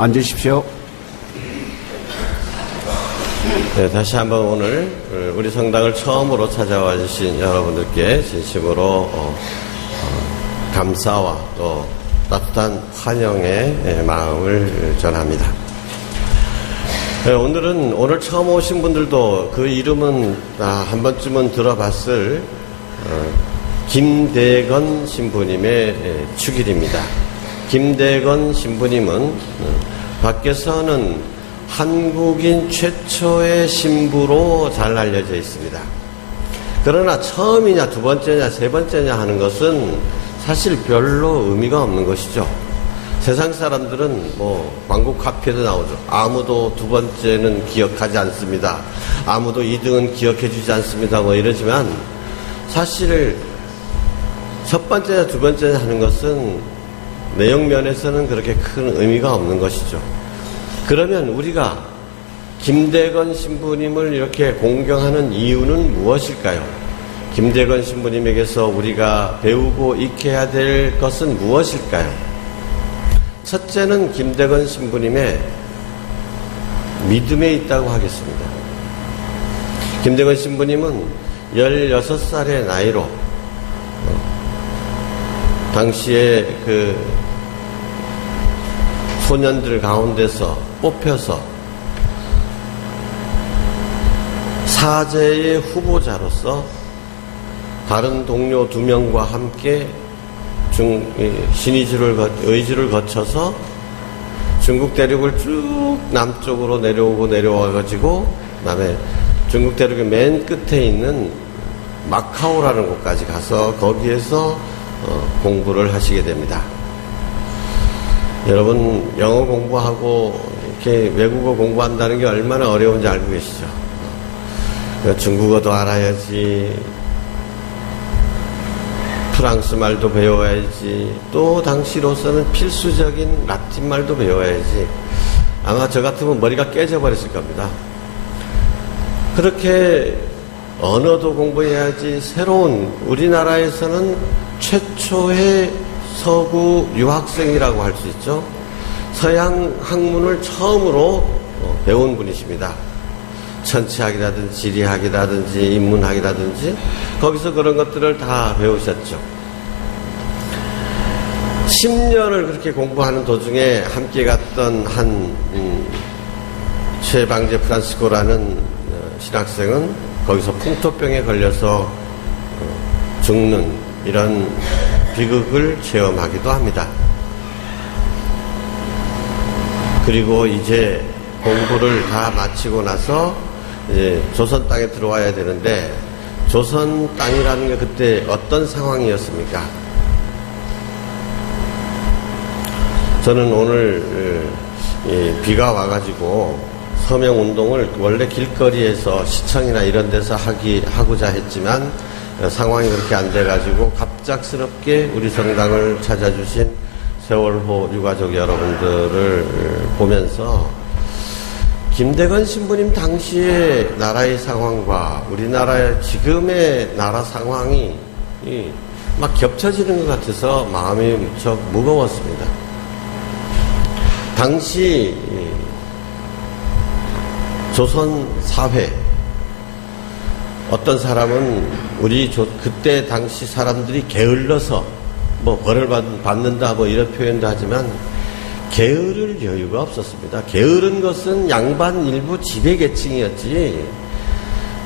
앉으십시오. 네, 다시 한번 오늘 우리 성당을 처음으로 찾아와 주신 여러분들께 진심으로 감사와 또 따뜻한 환영의 마음을 전합니다. 네, 오늘 처음 오신 분들도 그 이름은 한 번쯤은 들어봤을 김대건 신부님의 축일입니다. 김대건 신부님은 밖에서는 한국인 최초의 신부로 잘 알려져 있습니다. 그러나 처음이냐 두 번째냐 세 번째냐 하는 것은 사실 별로 의미가 없는 것이죠. 세상 사람들은 광고 카피에도 나오죠. 아무도 두 번째는 기억하지 않습니다. 아무도 2등은 기억해 주지 않습니다. 이러지만 사실 첫 번째냐 두 번째냐 하는 것은 내용면에서는 그렇게 큰 의미가 없는 것이죠. 그러면 우리가 김대건 신부님을 이렇게 공경하는 이유는 무엇일까요? 김대건 신부님에게서 우리가 배우고 익혀야 될 것은 무엇일까요? 첫째는 김대건 신부님의 믿음에 있다고 하겠습니다. 김대건 신부님은 16살의 나이로 당시에 그 소년들 가운데서 뽑혀서 사제의 후보자로서 다른 동료 2명과 함께 의지를 거쳐서 중국 대륙을 쭉 남쪽으로 내려와가지고 그다음에 중국 대륙의 맨 끝에 있는 마카오라는 곳까지 가서 거기에서 공부를 하시게 됩니다. 여러분 영어 공부하고 이렇게 외국어 공부한다는 게 얼마나 어려운지 알고 계시죠? 중국어도 알아야지, 프랑스 말도 배워야지, 또 당시로서는 필수적인 라틴 말도 배워야지. 아마 저 같으면 머리가 깨져버렸을 겁니다. 그렇게 언어도 공부해야지. 새로운 우리나라에서는 최초의 서구 유학생이라고 할 수 있죠. 서양 학문을 처음으로 배운 분이십니다. 천체학이라든지 지리학이라든지 인문학이라든지 거기서 그런 것들을 다 배우셨죠. 10년을 그렇게 공부하는 도중에 함께 갔던 한 최방제 프란시스코라는 신학생은 거기서 풍토병에 걸려서 죽는 이런 비극을 체험하기도 합니다. 그리고 이제 공부를 다 마치고 나서 이제 조선 땅에 들어와야 되는데, 조선 땅이라는 게 그때 어떤 상황이었습니까? 저는 오늘 비가 와가지고 서명운동을 원래 길거리에서 시청이나 이런 데서 하고자 했지만 상황이 그렇게 안 돼가지고 갑작스럽게 우리 성당을 찾아주신 세월호 유가족 여러분들을 보면서 김대건 신부님 당시의 나라의 상황과 우리나라의 지금의 나라 상황이 막 겹쳐지는 것 같아서 마음이 무척 무거웠습니다. 당시 조선 사회, 어떤 사람은 그때 당시 사람들이 게을러서 벌을 받는다 이런 표현도 하지만 게으를 여유가 없었습니다. 게으른 것은 양반 일부 지배계층이었지,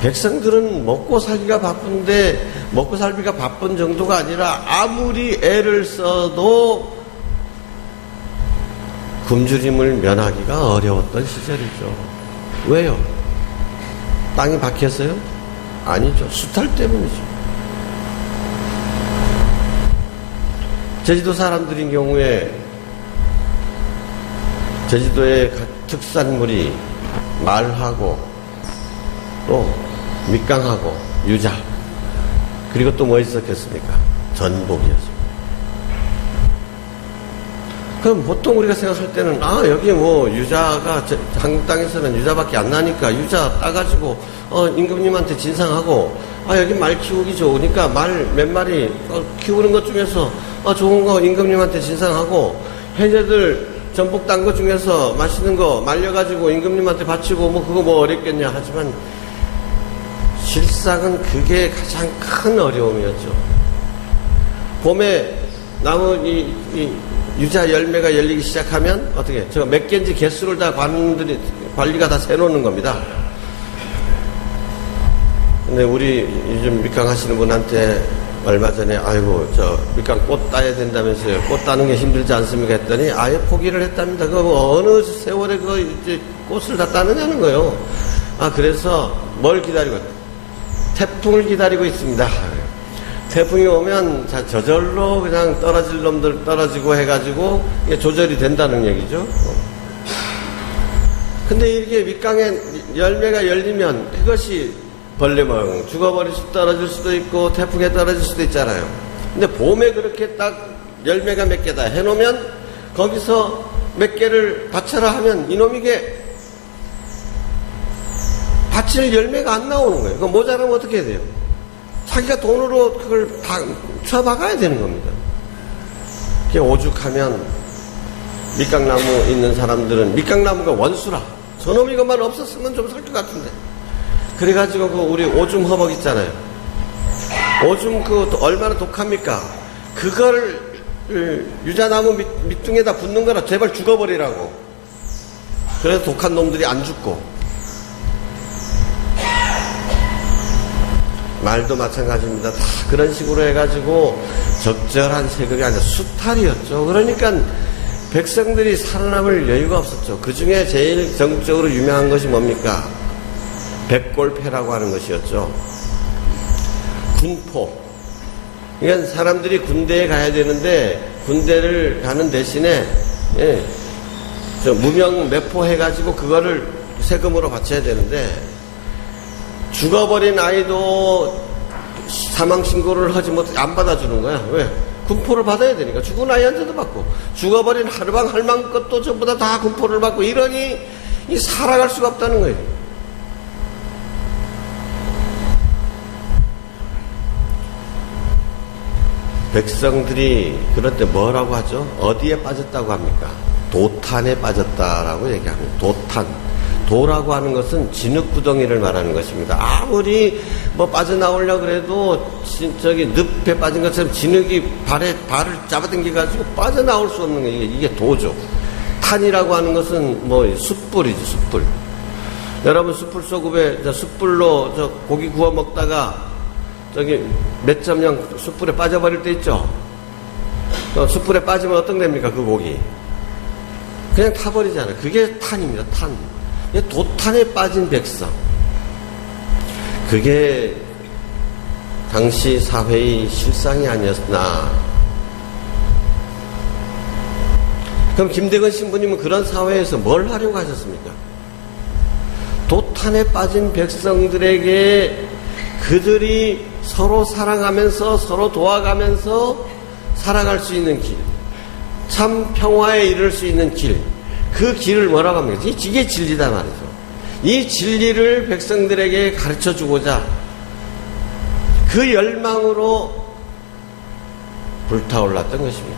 백성들은 먹고 살기가 바쁜데 먹고 살기가 바쁜 정도가 아니라 아무리 애를 써도 굶주림을 면하기가 어려웠던 시절이죠. 왜요? 땅이 박혔어요? 아니죠. 수탈 때문이죠. 제주도 사람들인 경우에 제주도의 각 특산물이 말하고 또 밑강하고 유자, 그리고 또 뭐 있었겠습니까? 전복이었습니다. 그럼 보통 우리가 생각할 때는 여기 유자가 한국 땅에서는 유자밖에 안 나니까 유자 따가지고 임금님한테 진상하고, 여기 말 키우기 좋으니까 말 몇 마리 키우는 것 중에서 좋은 거 임금님한테 진상하고, 해녀들 전복 딴 거 중에서 맛있는 거 말려가지고 임금님한테 바치고 뭐 그거 뭐 어렵겠냐 하지만 실상은 그게 가장 큰 어려움이었죠. 봄에 나무 이 유자 열매가 열리기 시작하면 어떻게 저 몇 개인지 개수를 다 관리가 다 세놓는 겁니다. 근데 우리 요즘 밑강 하시는 분한테 얼마 전에 아이고 저 밑강 꽃 따야 된다면서요. 꽃 따는 게 힘들지 않습니까 했더니 아예 포기를 했답니다. 그 어느 세월에 그 이제 꽃을 다 따느냐는 거예요. 아 그래서 뭘 기다리고 태풍을 기다리고 있습니다. 태풍이 오면 저절로 그냥 떨어질 놈들 떨어지고 해가지고 이게 조절이 된다는 얘기죠. 근데 이렇게 밑강에 열매가 열리면 그것이 벌레 모양 죽어버릴 수 떨어질 수도 있고 태풍에 떨어질 수도 있잖아요. 근데 봄에 그렇게 딱 열매가 몇 개다 해놓으면 거기서 몇 개를 바쳐라 하면 이놈이 게 바칠 열매가 안 나오는 거예요. 그거 모자라면 어떻게 해야 돼요? 자기가 돈으로 그걸 쳐박아야 되는 겁니다. 그게 오죽하면 밑강나무 있는 사람들은 밑강나무가 원수라. 저놈 이것만 없었으면 좀 살 것 같은데. 그래가지고 그 우리 오줌 허벅 있잖아요. 오줌 그 얼마나 독합니까? 그걸 유자나무 밑둥에다 붙는 거라 제발 죽어버리라고. 그래서 독한 놈들이 안 죽고. 말도 마찬가지입니다. 다 그런 식으로 해가지고 적절한 세금이 아니라 수탈이었죠. 그러니까 백성들이 살아남을 여유가 없었죠. 그 중에 제일 전국적으로 유명한 것이 뭡니까? 백골패라고 하는 것이었죠. 군포. 그러니까 사람들이 군대에 가야 되는데 군대를 가는 대신에 저 무명 매포 해가지고 그거를 세금으로 바쳐야 되는데 죽어버린 아이도 사망신고를 하지 못해 안 받아주는 거야. 왜? 군포를 받아야 되니까. 죽은 아이한테도 받고 죽어버린 하루방 할망 것도 전부 다 군포를 받고 이러니 살아갈 수가 없다는 거예요. 백성들이 그럴 때 뭐라고 하죠? 어디에 빠졌다고 합니까? 도탄에 빠졌다라고 얘기합니다. 도탄. 도라고 하는 것은 진흙구덩이를 말하는 것입니다. 아무리 뭐 빠져나오려고 그래도 저기 늪에 빠진 것처럼 진흙이 발을 잡아당겨가지고 빠져나올 수 없는 게 이게 도죠. 탄이라고 하는 것은 뭐 숯불이죠, 숯불. 여러분 숯불 소급에 숯불로 저 고기 구워 먹다가 저기 몇 점령 숯불에 빠져버릴 때 있죠. 숯불에 빠지면 어떤 됩니까? 그 고기 그냥 타버리잖아요. 그게 탄입니다. 탄. 도탄에 빠진 백성. 그게 당시 사회의 실상이 아니었나. 그럼 김대건 신부님은 그런 사회에서 뭘 하려고 하셨습니까? 도탄에 빠진 백성들에게 그들이 서로 사랑하면서 서로 도와가면서 살아갈 수 있는 길, 참 평화에 이를 수 있는 길, 그 길을 뭐라고 합니까? 이게 진리다 말이죠. 이 진리를 백성들에게 가르쳐 주고자 그 열망으로 불타올랐던 것입니다.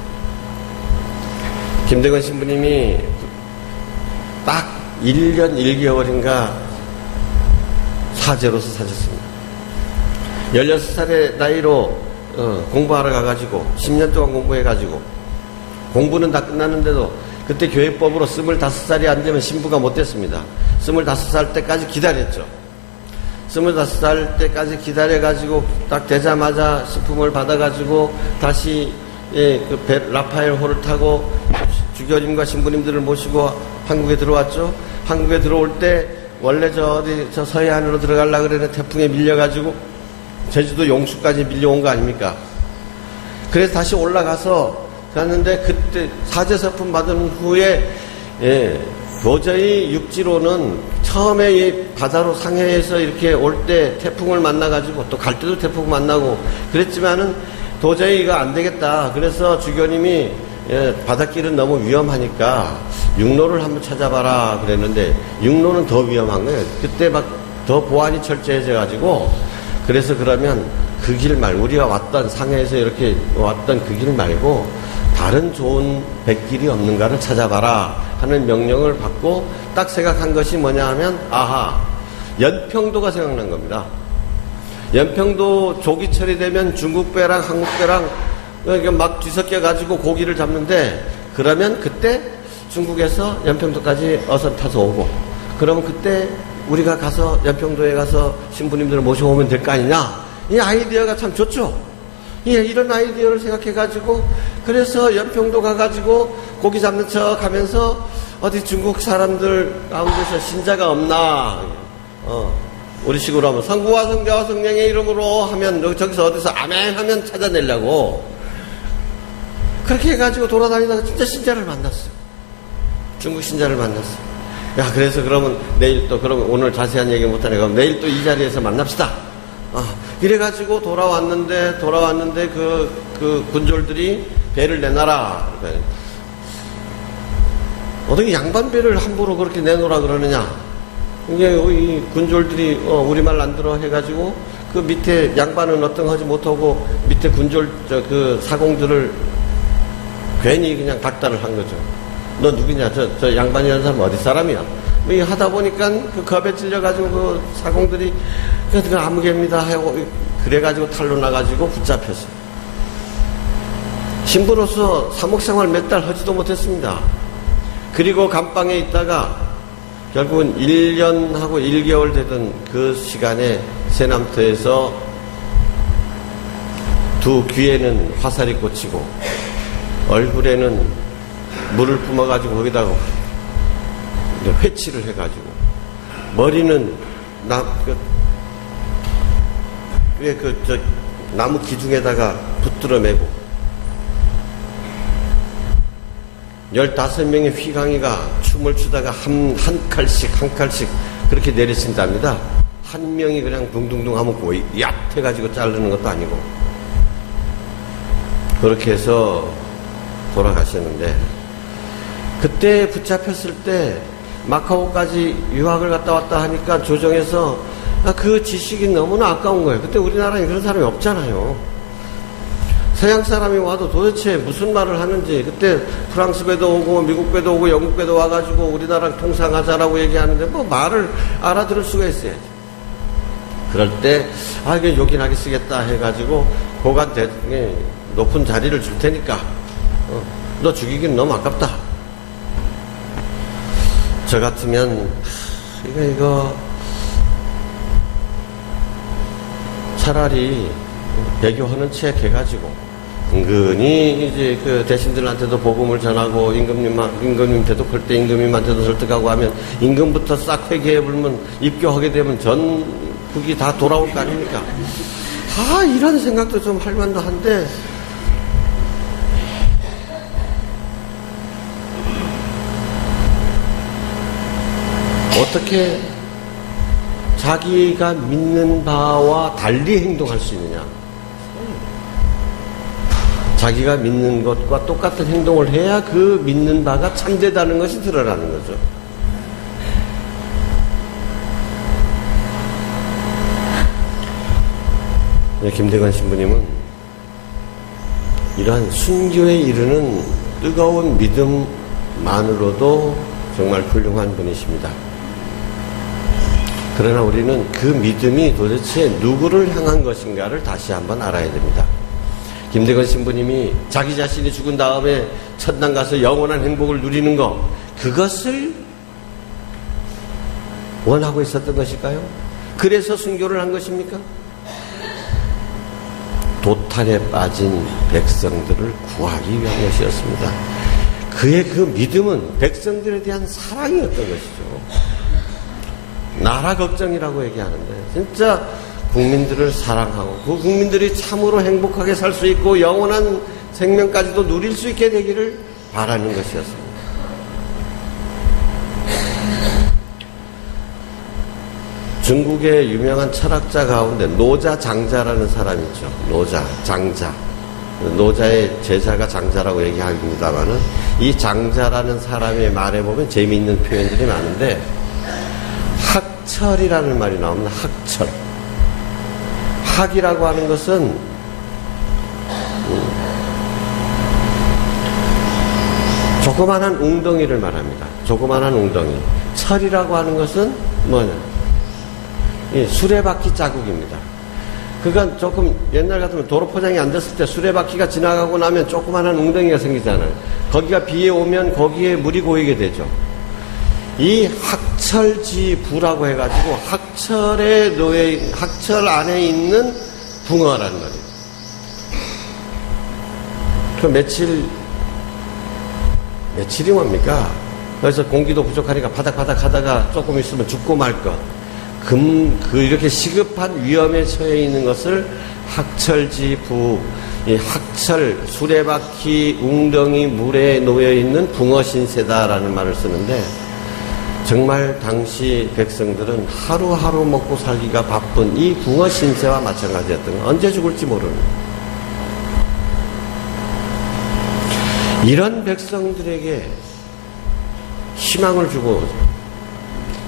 김대건 신부님이 딱 1년 1개월인가 사제로서 사셨습니다. 16살의 나이로 공부하러 가가지고 10년 동안 공부해가지고 공부는 다 끝났는데도 그때 교회법으로 25살이 안 되면 신부가 못 됐습니다. 25살 때까지 기다렸죠. 25살 때까지 기다려가지고 딱 되자마자 신품을 받아가지고 다시 그 라파엘 호를 타고 주교님과 신부님들을 모시고 한국에 들어왔죠. 한국에 들어올 때 원래 저 서해안으로 들어가려고 그러는 태풍에 밀려가지고 제주도 용수까지 밀려온 거 아닙니까? 그래서 다시 올라가서 갔는데 그때 사제서품 받은 후에 도저히 육지로는 처음에 이 바다로 상해에서 이렇게 올 때 태풍을 만나가지고 또 갈 때도 태풍 만나고 그랬지만은 도저히 이거 안 되겠다. 그래서 주교님이 바닷길은 너무 위험하니까 육로를 한번 찾아봐라 그랬는데 육로는 더 위험한 거예요. 그때 막 더 보안이 철저해져가지고 그래서 그러면 그 길 말고 우리가 왔던 상해에서 이렇게 왔던 그 길 말고 다른 좋은 백길이 없는가를 찾아봐라 하는 명령을 받고 딱 생각한 것이 뭐냐 하면 아하, 연평도가 생각난 겁니다. 연평도 조기철이 되면 중국 배랑 한국 배랑 막 뒤섞여 가지고 고기를 잡는데, 그러면 그때 중국에서 연평도까지 어선 타서 오고, 그러면 그때 우리가 가서 연평도에 가서 신부님들을 모셔오면 될 거 아니냐. 이 아이디어가 참 좋죠. 이런 아이디어를 생각해 가지고, 그래서 연평도 가가지고 고기 잡는 척 하면서 어디 중국 사람들 가운데서 신자가 없나, 우리 식으로 하면 성부와 성자와 성령의 이름으로 하면 저기서 어디서 아멘 하면 찾아내려고 그렇게 해가지고 돌아다니다가 진짜 신자를 만났어요. 중국 신자를 만났어요. 야, 그래서 그러면 내일 또, 그러면 오늘 자세한 얘기 못하네. 그럼 내일 또 이 자리에서 만납시다. 이래가지고 돌아왔는데 그 군졸들이 배를 내놔라. 어떻게 양반배를 함부로 그렇게 내놓으라 그러느냐. 이게 이 군졸들이 우리말 안 들어 해가지고 그 밑에 양반은 어떤 거 하지 못하고 밑에 군졸 그 사공들을 괜히 그냥 닥달을 한 거죠. 너 누구냐? 저 양반이라는 사람 어디 사람이야? 뭐 하다 보니까 그 겁에 찔려가지고 그 사공들이 그거 아무개입니다 하고 그래가지고 탈로 나가지고 붙잡혔어요. 신부로서 사목생활 몇 달 하지도 못했습니다. 그리고 감방에 있다가 결국은 1년하고 1개월 되던 그 시간에 세남터에서 두 귀에는 화살이 꽂히고 얼굴에는 물을 뿜어가지고 거기다가 회치를 해가지고 머리는 나무 기둥에다가 붙들어 매고 15명의 휘강이가 춤을 추다가 한 칼씩 그렇게 내리친답니다. 한 명이 그냥 둥둥둥 하면 얕 해가지고 자르는 것도 아니고 그렇게 해서 돌아가셨는데, 그때 붙잡혔을 때 마카오까지 유학을 갔다 왔다 하니까 조정에서 그 지식이 너무나 아까운 거예요. 그때 우리나라에 그런 사람이 없잖아요. 서양 사람이 와도 도대체 무슨 말을 하는지, 그때 프랑스 배도 오고 미국 배도 오고 영국 배도 와가지고 우리나라랑 통상하자라고 얘기하는데 뭐 말을 알아들을 수가 있어야지. 그럴 때 이게 요긴하게 쓰겠다 해가지고 고관 높은 자리를 줄 테니까 너 죽이긴 너무 아깝다. 저 같으면 이거 차라리 배교하는 책 해가지고 은근히 이제 그 대신들한테도 복음을 전하고 임금님 대독할 때 임금님한테도 설득하고 하면 임금부터 싹 회개해 불면 입교하게 되면 전국이 다 돌아올 거 아닙니까? 이런 생각도 좀 할 만도 한데 어떻게 자기가 믿는 바와 달리 행동할 수 있느냐. 자기가 믿는 것과 똑같은 행동을 해야 그 믿는 바가 참되다는 것이 드러나는 거죠. 김대건 신부님은 이러한 순교에 이르는 뜨거운 믿음만으로도 정말 훌륭한 분이십니다. 그러나 우리는 그 믿음이 도대체 누구를 향한 것인가를 다시 한번 알아야 됩니다. 김대건 신부님이 자기 자신이 죽은 다음에 천당 가서 영원한 행복을 누리는 것, 그것을 원하고 있었던 것일까요? 그래서 순교를 한 것입니까? 도탈에 빠진 백성들을 구하기 위한 것이었습니다. 그의 그 믿음은 백성들에 대한 사랑이었던 것이죠. 나라 걱정이라고 얘기하는데 진짜 국민들을 사랑하고 그 국민들이 참으로 행복하게 살 수 있고 영원한 생명까지도 누릴 수 있게 되기를 바라는 것이었습니다. 중국의 유명한 철학자 가운데 노자 장자라는 사람이 있죠. 노자, 장자. 노자의 제자가 장자라고 얘기합니다만은 이 장자라는 사람의 말에 보면 재미있는 표현들이 많은데 학철이라는 말이 나옵니다. 학철. 학이라고 하는 것은 조그만한 웅덩이를 말합니다. 조그만한 웅덩이. 철이라고 하는 것은 뭐냐? 수레바퀴 자국입니다. 그건 조금 옛날 같으면 도로 포장이 안 됐을 때 수레바퀴가 지나가고 나면 조그만한 웅덩이가 생기잖아요. 거기가 비에 오면 거기에 물이 고이게 되죠. 이 학철지부라고 해가지고 학철 안에 있는 붕어라는 말이에요. 그 며칠이 뭡니까? 그래서 공기도 부족하니까 바닥바닥 하다가 조금 있으면 죽고 말 것. 이렇게 시급한 위험에 처해 있는 것을 학철지부, 이 학철, 수레바퀴, 웅덩이, 물에 놓여 있는 붕어 신세다라는 말을 쓰는데, 정말 당시 백성들은 하루하루 먹고 살기가 바쁜 이 붕어 신세와 마찬가지였던 거. 언제 죽을지 모르는. 이런 백성들에게 희망을 주고,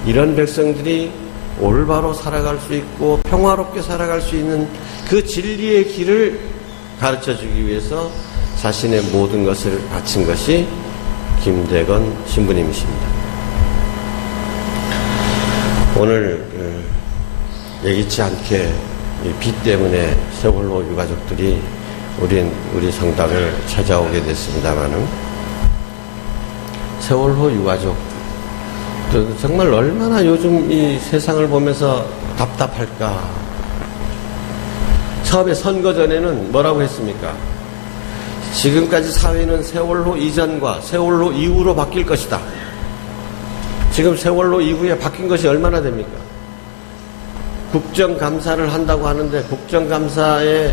이런 백성들이 올바로 살아갈 수 있고 평화롭게 살아갈 수 있는 그 진리의 길을 가르쳐 주기 위해서 자신의 모든 것을 바친 것이 김대건 신부님이십니다. 오늘 예기치 않게 비 때문에 세월호 유가족들이 우리 성당을 찾아오게 됐습니다마는, 세월호 유가족 정말 얼마나 요즘 이 세상을 보면서 답답할까. 처음에 선거 전에는 뭐라고 했습니까? 지금까지 사회는 세월호 이전과 세월호 이후로 바뀔 것이다. 지금 세월호 이후에 바뀐 것이 얼마나 됩니까? 국정감사를 한다고 하는데, 국정감사에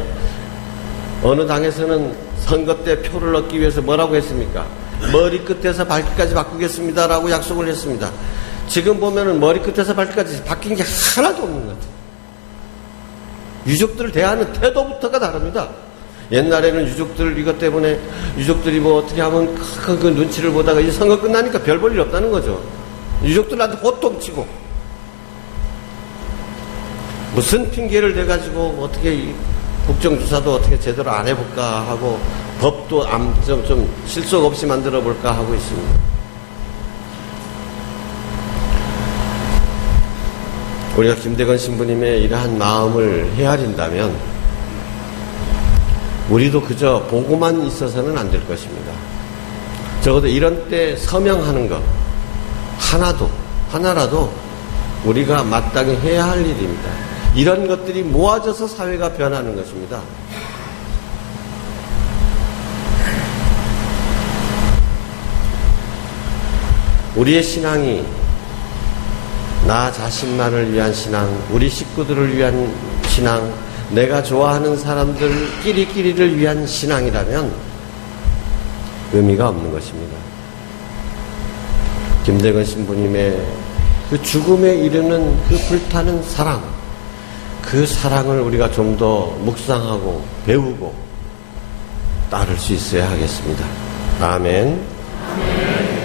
어느 당에서는 선거 때 표를 얻기 위해서 뭐라고 했습니까? 머리끝에서 발끝까지 바꾸겠습니다라고 약속을 했습니다. 지금 보면은 머리끝에서 발끝까지 바뀐 게 하나도 없는 것 같아요. 유족들을 대하는 태도부터가 다릅니다. 옛날에는 유족들 이것 때문에 유족들이 뭐 어떻게 하면 그 눈치를 보다가 이 선거 끝나니까 별 볼 일 없다는 거죠. 유족들한테 호통치고 무슨 핑계를 대가지고 어떻게 국정조사도 어떻게 제대로 안 해볼까 하고 법도 좀 실속 없이 만들어 볼까 하고 있습니다. 우리가 김대건 신부님의 이러한 마음을 헤아린다면 우리도 그저 보고만 있어서는 안 될 것입니다. 적어도 이런 때 서명하는 것 하나라도 우리가 마땅히 해야 할 일입니다. 이런 것들이 모아져서 사회가 변하는 것입니다. 우리의 신앙이 나 자신만을 위한 신앙, 우리 식구들을 위한 신앙, 내가 좋아하는 사람들끼리를 위한 신앙이라면 의미가 없는 것입니다. 김대건 신부님의 그 죽음에 이르는 그 불타는 사랑, 그 사랑을 우리가 좀 더 묵상하고 배우고 따를 수 있어야 하겠습니다. 아멘.